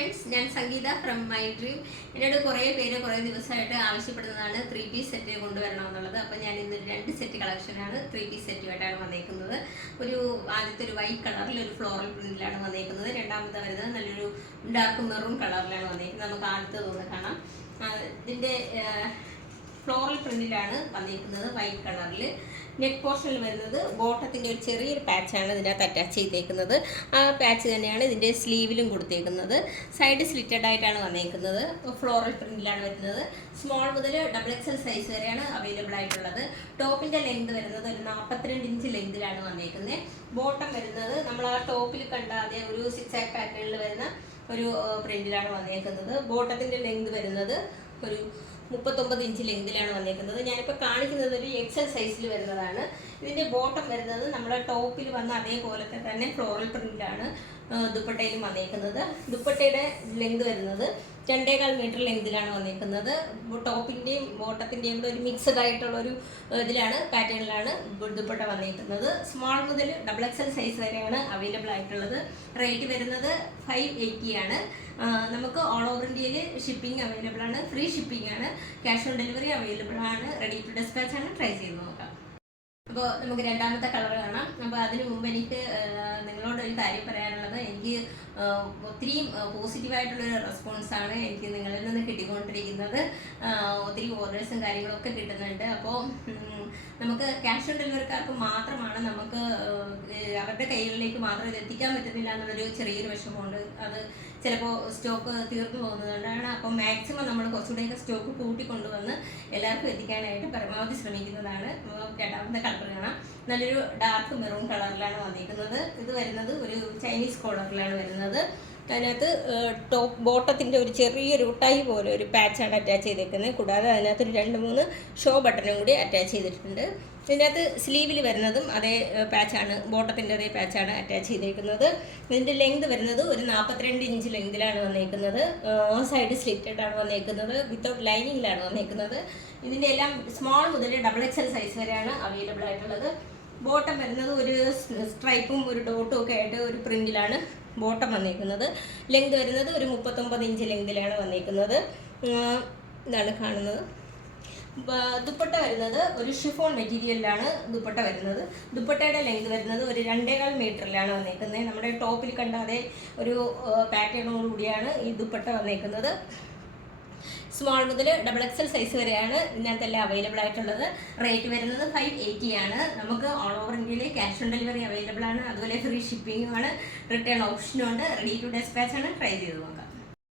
Friends ഞാൻ സംഗീത from my dream എന്നോട് കുറേ പേര് കുറേ ദിവസമായിട്ട് ആവശ്യപ്പെടുന്നതാണ് ത്രീ പീസ് സെറ്റ് കൊണ്ടുവരണം എന്നുള്ളത് അപ്പോൾ ഞാൻ ഇന്ന് രണ്ട് സെറ്റ് കളക്ഷനാണ് ത്രീ പീസ് സെറ്റുമായിട്ടാണ് വന്നേക്കുന്നത്. ഒരു ആദ്യത്തെ ഒരു വൈറ്റ് കളറിൽ ഒരു ഫ്ലോറൽ പ്രിന്റിലാണ് വന്നേക്കുന്നത്. രണ്ടാമത്തെ വരുന്നത് നല്ലൊരു ഡാർക്ക് മെറൂൺ കളറിലാണ് വന്നേക്കുന്നത്. നമുക്ക് ആദ്യത്തെ ഒന്ന് കാണാം. ഇതിന്റെ ഫ്ലോറൽ പ്രിന്റിലാണ് വന്നിരിക്കുന്നത് വൈറ്റ് കളറിൽ നെക്ക് പോർഷനിൽ വരുന്നത് ബോട്ടത്തിന്റെ ഒരു ചെറിയൊരു പാച്ചാണ് ഇതിനകത്ത് അറ്റാച്ച് ചെയ്തേക്കുന്നത്. ആ പാച്ച് തന്നെയാണ് ഇതിന്റെ സ്ലീവിലും കൊടുത്തേക്കുന്നത്. സൈഡ് സ്ലിറ്റഡ് ആയിട്ടാണ് വന്നേക്കുന്നത്. ഫ്ലോറൽ പ്രിന്റിലാണ് വരുന്നത്. സ്മോൾ മുതൽ ഡബിൾ എക്സൽ സൈസ് വരെയാണ് അവൈലബിൾ ആയിട്ടുള്ളത്. ടോപ്പിന്റെ ലെങ്ത് വരുന്നത് ഒരു നാൽപ്പത്തിരണ്ട് ഇഞ്ച് ലെങ്തിലാണ് വന്നേക്കുന്നത്. ബോട്ടം വരുന്നത് നമ്മൾ ആ ടോപ്പിൽ കണ്ട അതേ ഒരു സിക്സ് ആക് പാറ്റേണിൽ വരുന്ന ഒരു പ്രിന്റിലാണ് വന്നേക്കുന്നത്. ബോട്ടത്തിന്റെ ലെങ്ത് വരുന്നത് ഒരു മുപ്പത്തൊമ്പത് ഇഞ്ച് ലെങ്തിലാണ് വന്നിരിക്കുന്നത് ഞാനിപ്പോൾ കാണിക്കുന്നത് ഒരു എക്സൽ സൈസിൽ വരുന്നതാണ്. ഇതിന്റെ ബോട്ടം വരുന്നത് നമ്മുടെ ടോപ്പിൽ വന്ന അതേപോലത്തെ തന്നെ ഫ്ലോറൽ പ്രിന്റിലാണ് ദുപ്പട്ടയിലും വന്നിരിക്കുന്നത് ദുപ്പട്ടയുടെ ലെങ്ത് വരുന്നത് രണ്ടേകാൽ മീറ്റർ ലെങ്തിലാണ് വന്നിരിക്കുന്നത്. ടോപ്പിന്റെയും ബോട്ടത്തിന്റെയും കൂടെ ഒരു മിക്സഡ് ആയിട്ടുള്ള ഒരു ഇതിലാണ് പാറ്റേണിലാണ് ദുപ്പട്ട വന്നിരിക്കുന്നത്. സ്മോൾ മുതൽ ഡബിൾ എക്സൽ സൈസ് വരെയാണ് അവൈലബിൾ ആയിട്ടുള്ളത്. റേറ്റ് വരുന്നത് ഫൈവ് എയ്റ്റി ആണ്. നമുക്ക് ഓൾ ഓവർ ഇന്ത്യയിൽ ഷിപ്പിംഗ് അവൈലബിൾ ആണ്. ഫ്രീ ഷിപ്പിംഗ് ആണ്. ക്യാഷ് ഓൺ ഡെലിവറി അവൈലബിൾ ആണ്. റെഡി ടു ഡിസ്പാച്ച് ആണ്. ട്രൈ ചെയ്ത് നോക്കാം. അപ്പോൾ നമുക്ക് രണ്ടാമത്തെ കളർ കാണാം. അപ്പോൾ അതിനു മുമ്പ് എനിക്ക് നിങ്ങളോട് ഒരു കാര്യം പറയാനുള്ളത്. എനിക്ക് ഒത്തിരി പോസിറ്റീവായിട്ടുള്ളൊരു റെസ്പോൺസാണ് എനിക്ക് നിങ്ങളിൽ നിന്ന് കിട്ടിക്കൊണ്ടിരിക്കുന്നത്. ഒത്തിരി ഓർഡേഴ്സും കാര്യങ്ങളൊക്കെ കിട്ടുന്നുണ്ട്. അപ്പോൾ നമുക്ക് ക്യാഷ് ഓൺ ഡെലിവറിക്കാർക്ക് മാത്രമാണ് നമുക്ക് അവരുടെ കയ്യിലേക്ക് മാത്രം ഇത് എത്തിക്കാൻ പറ്റുന്നില്ല എന്നുള്ളൊരു ചെറിയൊരു വിഷമമുണ്ട്. അത് ചിലപ്പോൾ സ്റ്റോക്ക് തീർന്നു പോകുന്നതുകൊണ്ടാണ്. അപ്പോൾ മാക്സിമം നമ്മൾ കുറച്ചുകൂടെയൊക്കെ സ്റ്റോക്ക് കൂട്ടിക്കൊണ്ടുവന്ന് എല്ലാവർക്കും എത്തിക്കാനായിട്ട് പരമാവധി ശ്രമിക്കുന്നതാണ്. രണ്ടാമത്തെ കളർ കാണാം നല്ലൊരു ഡാർക്ക് മെറൂൺ കളറിലാണ് വന്നിരിക്കുന്നത്. ഇത് വരുന്നത് ഒരു ചൈനീസ് കോളറിലാണ് വരുന്നത്. അതിനകത്ത് ടോപ്പ് ബോട്ടത്തിന്റെ ഒരു ചെറിയൊരു ടൈ പോലെ ഒരു പാച്ചാണ് അറ്റാച്ച് ചെയ്തേക്കുന്നത്. കൂടാതെ അതിനകത്ത് ഒരു രണ്ട് മൂന്ന് ഷോ ബട്ടണും കൂടി അറ്റാച്ച് ചെയ്തിട്ടുണ്ട്. ഇതിനകത്ത് സ്ലീവിൽ വരുന്നതും അതേ പാച്ചാണ് ബോട്ടത്തിന്റെ അതേ പാച്ചാണ് അറ്റാച്ച് ചെയ്തേക്കുന്നത്. ഇതിന്റെ ലെങ്ത് വരുന്നത് ഒരു നാൽപ്പത്തിരണ്ട് ഇഞ്ച് ലെങ്തിലാണ് വന്നേക്കുന്നത്. സൈഡ് സ്ലിറ്റഡ് ആണ് വന്നേക്കുന്നത്. വിത്തൗട്ട് ലൈനിങ്ങിലാണ് വന്നേക്കുന്നത്. ഇതിന്റെ എല്ലാം സ്മോൾ മുതൽ ഡബിൾ എക്സൽ സൈസ് വരെയാണ് അവൈലബിൾ ആയിട്ടുള്ളത്. ബോട്ടം വരുന്നത് ഒരു സ്ട്രൈപ്പും ഒരു ഡോട്ടും ഒക്കെ ആയിട്ട് ഒരു പ്രിന്റിലാണ് ബോട്ടം വന്നേക്കുന്നത്. ലെങ്ത് വരുന്നത് ഒരു മുപ്പത്തൊമ്പത് ഇഞ്ച് ലെങ്തിലാണ് വന്നേക്കുന്നത്. ഇതാണ് കാണുന്നത്. ദുപ്പട്ട വരുന്നത് ഒരു ഷിഫോൺ മെറ്റീരിയലിലാണ് ദുപ്പട്ട വരുന്നത്. ദുപ്പട്ടയുടെ ലെങ്ത് വരുന്നത് ഒരു രണ്ടേകാൽ മീറ്ററിലാണ് വന്നേക്കുന്നത്. നമ്മുടെ ടോപ്പിൽ കണ്ട അതേ ഒരു പാറ്റേണോടുകൂടിയാണ് ഈ ദുപ്പട്ട വന്നേക്കുന്നത്. സ്മോൾ മുതൽ ഡബിൾ എക്സൽ സൈസ് വരെയാണ് ഇതിനകത്തെല്ലാം അവൈലബിൾ ആയിട്ടുള്ളത്. റേറ്റ് വരുന്നത് ഫൈവ് എയ്റ്റി ആണ്. നമുക്ക് ഓൾ ഓവർ ഇന്ത്യയിൽ ക്യാഷ് ഓൺ ഡെലിവറി അവൈലബിൾ ആണ്. അതുപോലെ ഫ്രീ ഷിപ്പിംഗും ആണ്. റിട്ടേൺ ഓപ്ഷനും ഉണ്ട്. റെഡി ടു ഡെസ്പാച്ച് ആണ്. ട്രൈ ചെയ്ത് നോക്കാം.